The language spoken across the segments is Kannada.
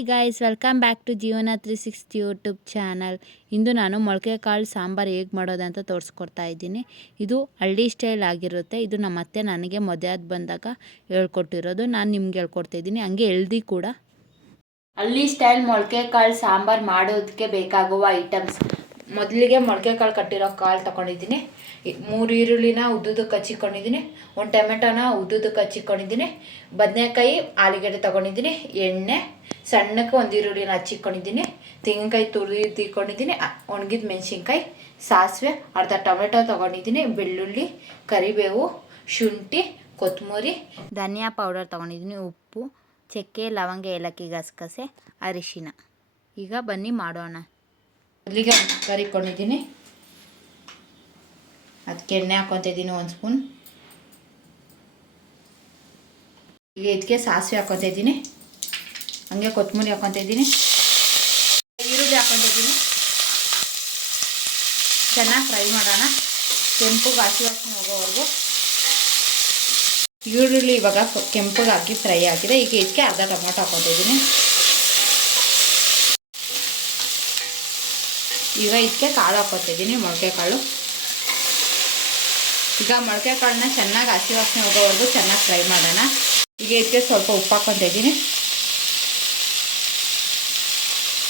Hi guys, welcome back to Jeevana 360 YouTube channel. ಇಂದು ನಾನು ಮೊಳಕೆ ಕಾಳು ಸಾಂಬಾರು ಹೇಗೆ ಮಾಡೋದಂತ ತೋರಿಸ್ಕೊಡ್ತಾ ಇದ್ದೀನಿ. ಇದು ಹಳ್ಳಿ ಸ್ಟೈಲ್ ಆಗಿರುತ್ತೆ. ಇದು ನಮ್ಮ ಅತ್ತೆ ನನಗೆ ಮದುವೆ ಬಂದಾಗ ಹೇಳ್ಕೊಟ್ಟಿರೋದು. ನಾನು ನಿಮ್ಗೆ ಹೇಳ್ಕೊಡ್ತಾ ಇದ್ದೀನಿ, ಹಂಗೆ ಹೆಲ್ದಿ ಕೂಡ. ಹಳ್ಳಿ ಸ್ಟೈಲ್ ಮೊಳಕೆ ಕಾಳು ಸಾಂಬಾರು ಮಾಡೋದಕ್ಕೆ ಬೇಕಾಗುವ ಐಟಮ್ಸ್: ಮೊದಲಿಗೆ ಮೊಳಕೆ ಕಾಳು ಕಟ್ಟಿರೋ ಕಾಳು ತೊಗೊಂಡಿದ್ದೀನಿ, 3 ಈರುಳ್ಳಿನ ಉದ್ದುದಕ್ಕೆ ಹಚ್ಚಿಕೊಂಡಿದ್ದೀನಿ, 1 ಟೊಮೆಟೊನ ಉದ್ದುದಕ್ಕೆ ಹಚ್ಚಿಕೊಂಡಿದ್ದೀನಿ, ಬದನೆಕಾಯಿ ಆಲೂಗಡ್ಡೆ ತೊಗೊಂಡಿದ್ದೀನಿ, ಎಣ್ಣೆ, ಸಣ್ಣಕ್ಕೆ 1 ಈರುಳ್ಳಿನ ಹಚ್ಚಿಕೊಂಡಿದ್ದೀನಿ, ತೆಂಗಿನಕಾಯಿ ತುರಿದಿಕೊಂಡಿದ್ದೀನಿ, ಒಣಗಿದ ಮೆಣಸಿನ್ಕಾಯಿ, ಸಾಸಿವೆ, ಅರ್ಧ ಟೊಮೆಟೊ ತೊಗೊಂಡಿದ್ದೀನಿ, ಬೆಳ್ಳುಳ್ಳಿ, ಕರಿಬೇವು, ಶುಂಠಿ, ಕೊತ್ತಂಬರಿ, ಧನಿಯಾ ಪೌಡರ್ ತೊಗೊಂಡಿದ್ದೀನಿ, ಉಪ್ಪು, ಚಕ್ಕೆ, ಲವಂಗ, ಏಲಕ್ಕಿ, ಗಸಗಸೆ, ಅರಿಶಿನ. ಈಗ ಬನ್ನಿ ಮಾಡೋಣ. ಮೊದಲಿಗೆ ಕುಕ್ಕರ್ ಇಟ್ಕೊಂಡಿದ್ದೀನಿ, ಅದಕ್ಕೆ ಎಣ್ಣೆ ಹಾಕ್ಕೊತಿದ್ದೀನಿ 1 ಸ್ಪೂನ್. ಈಗ ಇದಕ್ಕೆ ಸಾಸಿವೆ ಹಾಕ್ಕೊತಿದ್ದೀನಿ, ಹಂಗೆ ಕೊತ್ತಂಬರಿ ಹಾಕ್ಕೊತಿದ್ದೀನಿ, ಈರುಳ್ಳಿ ಹಾಕ್ಕೊತಿದ್ದೀನಿ. ಚೆನ್ನಾಗಿ ಫ್ರೈ ಮಾಡೋಣ, ಕೆಂಪಗೆ ಹಸಿ ವಾಸನೆ ಹೋಗೋವರೆಗೂ. ಈರುಳ್ಳಿ ಇವಾಗ ಕೆಂಪಗೆ ಹಾಕಿ ಫ್ರೈ ಆಗಿದೆ. ಈಗ ಇದಕ್ಕೆ ಅರ್ಧ ಟೊಮೆಟೊ ಹಾಕ್ಕೊತಿದ್ದೀನಿ. ಈಗ ಇದಕ್ಕೆ ಕಾಳು ಹಾಕ್ಕೊತಿದ್ದೀನಿ, ಮೊಳಕೆ ಕಾಳು. ಈಗ ಮೊಳಕೆ ಕಾಳನ್ನ ಚೆನ್ನಾಗಿ ಹಸಿ ವಾಸನೆ ಹೋಗೋವರೆಗೂ ಚೆನ್ನಾಗಿ ಫ್ರೈ ಮಾಡೋಣ. ಈಗ ಇದಕ್ಕೆ ಸ್ವಲ್ಪ ಉಪ್ಪು ಹಾಕ್ಕೊತಿದ್ದೀನಿ,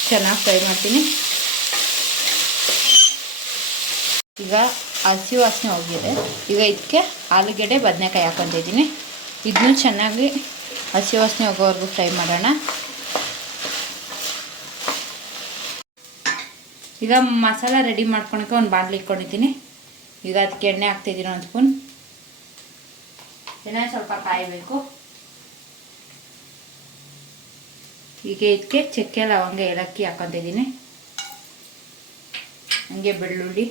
ಚೆನ್ನಾಗಿ ಫ್ರೈ ಮಾಡ್ತೀನಿ. ಈಗ ಹಸಿ ವಾಸನೆ ಹೋಗಿದೆ. ಈಗ ಇದಕ್ಕೆ ಆಲೂಗಡ್ಡೆ, ಬದನೆಕಾಯಿ ಹಾಕ್ಕೊತಿದ್ದೀನಿ. ಇದನ್ನು ಚೆನ್ನಾಗಿ ಹಸಿ ವಾಸನೆ ಹೋಗೋವರೆಗೂ ಫ್ರೈ ಮಾಡೋಣ. ಈಗ ಮಸಾಲ ರೆಡಿ ಮಾಡ್ಕೊಳಕ್ಕೆ ಒಂದು ಬಾಣಲಿ ಇಟ್ಕೊಂಡಿದ್ದೀನಿ. ಈಗ ಅದಕ್ಕೆ ಎಣ್ಣೆ ಹಾಕ್ತಿದ್ದೀನಿ 1 ಸ್ಪೂನ್. ಎಣ್ಣೆ ಸ್ವಲ್ಪ ಕಾಯಬೇಕು. ಈಗ ಇದಕ್ಕೆ ಚಕ್ಕೆ, ಲವಂಗ, ಏಲಕ್ಕಿ ಹಾಕ್ಕೊತಿದ್ದೀನಿ, ಹಂಗೆ ಬೆಳ್ಳುಳ್ಳಿ,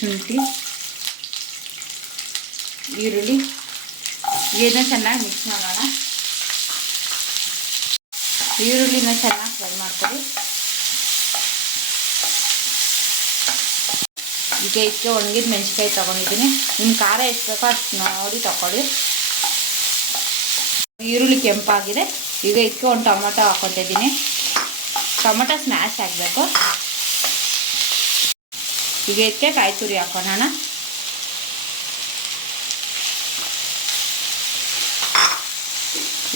ಶುಂಠಿ, ಈರುಳ್ಳಿ. ಇದನ್ನ ಚೆನ್ನಾಗಿ ಮಿಕ್ಸ್ ಮಾಡೋಣ. ಈರುಳ್ಳಿನ ಚೆನ್ನಾಗಿ ಫ್ರೈ ಮಾಡ್ಕೊಳ್ಳಿ. ಈಗ ಇದಕ್ಕೆ ಒಣಗಿದ ಮೆಣಸಿನ್ಕಾಯಿ ತೊಗೊಂಡಿದ್ದೀನಿ. ನಿಮ್ಮ ಖಾರ ಎಷ್ಟು ಬೇಕೋ ಅಷ್ಟು ನೋಡಿ ತಗೊಳ್ಳಿ. ಈರುಳ್ಳಿ ಕೆಂಪಾಗಿದೆ. ಈಗ ಇದಕ್ಕೆ 1 ಟೊಮೆಟೊ ಹಾಕ್ಕೊತಿದ್ದೀನಿ. ಟೊಮೆಟೊ ಸ್ಮ್ಯಾಶ್ ಆಗಬೇಕು. ಈಗ ಇದಕ್ಕೆ ಕಾಯಿ ತುರಿ ಹಾಕೋಣ.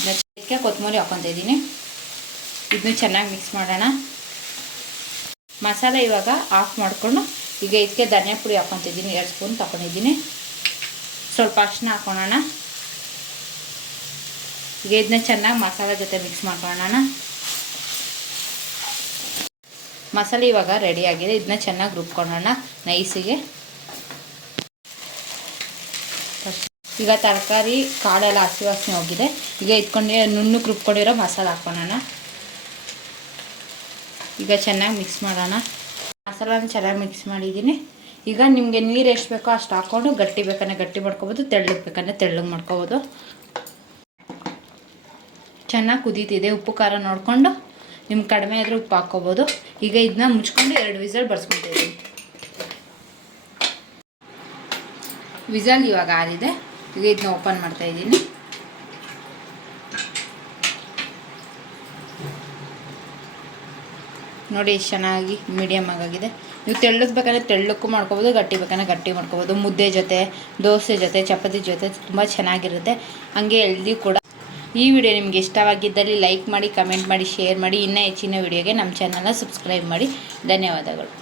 ಇದಕ್ಕೆ ಕೊತ್ತಂಬರಿ ಹಾಕ್ಕೊತಿದ್ದೀನಿ. ಇದನ್ನು ಚೆನ್ನಾಗಿ ಮಿಕ್ಸ್ ಮಾಡೋಣ. ಮಸಾಲೆ ಇವಾಗ ಆಫ್ ಮಾಡಿಕೊಂಡು ಈಗ ಇದಕ್ಕೆ ಧನಿಯಾ ಪುಡಿ ಹಾಕ್ಕೊತಿದ್ದೀನಿ, 2 ಸ್ಪೂನ್ ತೊಗೊಂಡಿದ್ದೀನಿ. ಸ್ವಲ್ಪ ಅರಿಶಿನ ಹಾಕೋಣ. ಈಗ ಇದನ್ನ ಚೆನ್ನಾಗಿ ಮಸಾಲೆ ಜೊತೆ ಮಿಕ್ಸ್ ಮಾಡ್ಕೊಳ್ಳೋಣ. ಮಸಾಲೆ ಇವಾಗ ರೆಡಿಯಾಗಿದೆ. ಇದನ್ನ ಚೆನ್ನಾಗಿ ರುಬ್ಕೊಳ್ಳೋಣ ನೈಸಿಗೆ. ಈಗ ತರಕಾರಿ ಕಾಳೆಲ್ಲ ಹಸಿ ವಾಸನೆ ಹೋಗಿದೆ. ಈಗ ಇಟ್ಕೊಂಡು ನುಣ್ಣಗೆ ರುಬ್ಕೊಂಡಿರೋ ಮಸಾಲೆ ಹಾಕ್ಕೊಳ್ಳೋಣ. ಈಗ ಚೆನ್ನಾಗಿ ಮಿಕ್ಸ್ ಮಾಡೋಣ. ಮಸಾಲಾನ ಚೆನ್ನಾಗಿ ಮಿಕ್ಸ್ ಮಾಡಿದ್ದೀನಿ. ಈಗ ನಿಮಗೆ ನೀರು ಎಷ್ಟು ಬೇಕೋ ಅಷ್ಟು ಹಾಕ್ಕೊಂಡು ಗಟ್ಟಿ ಬೇಕಂದ್ರೆ ಗಟ್ಟಿ ಮಾಡ್ಕೊಬೋದು, ತೆಳ್ಳಗೆ ಬೇಕಂದ್ರೆ ತೆಳ್ಳಗೆ ಮಾಡ್ಕೊಬೋದು. ಚೆನ್ನಾಗಿ ಕುದೀತಿದೆ. ಉಪ್ಪು ಖಾರ ನೋಡಿಕೊಂಡು ನಿಮ್ಗೆ ಕಡಿಮೆ ಆದರೂ ಉಪ್ಪು ಹಾಕ್ಕೊಬೋದು. ಈಗ ಇದನ್ನ ಮುಚ್ಕೊಂಡು 2 ವಿಸಲ್ ಬರ್ಸ್ಕೊತಿದ್ದೀನಿ. ವಿಸಲ್ ಇವಾಗ ಆರಿದೆ. ಈಗ ಇದನ್ನ ಓಪನ್ ಮಾಡ್ತಾಯಿದ್ದೀನಿ. ನೋಡಿ ಎಷ್ಟು ಚೆನ್ನಾಗಿ ಮೀಡಿಯಮ್ ಆಗಿದೆ. ನೀವು ತೆಳ್ಳಗೆ ಬೇಕಂದರೆ ತೆಳ್ಳಕ್ಕೂ ಮಾಡ್ಕೊಬೋದು, ಗಟ್ಟಿ ಬೇಕಂದರೆ ಗಟ್ಟಿ ಮಾಡ್ಕೊಬೋದು. ಮುದ್ದೆ ಜೊತೆ, ದೋಸೆ ಜೊತೆ, ಚಪಾತಿ ಜೊತೆ ತುಂಬ ಚೆನ್ನಾಗಿರುತ್ತೆ. ಹಂಗೆ ಹೆಲ್ದಿ ಕೂಡ. ಈ ವಿಡಿಯೋ ನಿಮಗೆ ಇಷ್ಟವಾಗಿದ್ದಲ್ಲಿ ಲೈಕ್ ಮಾಡಿ, ಕಮೆಂಟ್ ಮಾಡಿ, ಶೇರ್ ಮಾಡಿ. ಇನ್ನೂ ಹೆಚ್ಚಿನ ವಿಡಿಯೋಗೆ ನಮ್ಮ ಚಾನಲ್ನ ಸಬ್ಸ್ಕ್ರೈಬ್ ಮಾಡಿ. ಧನ್ಯವಾದಗಳು.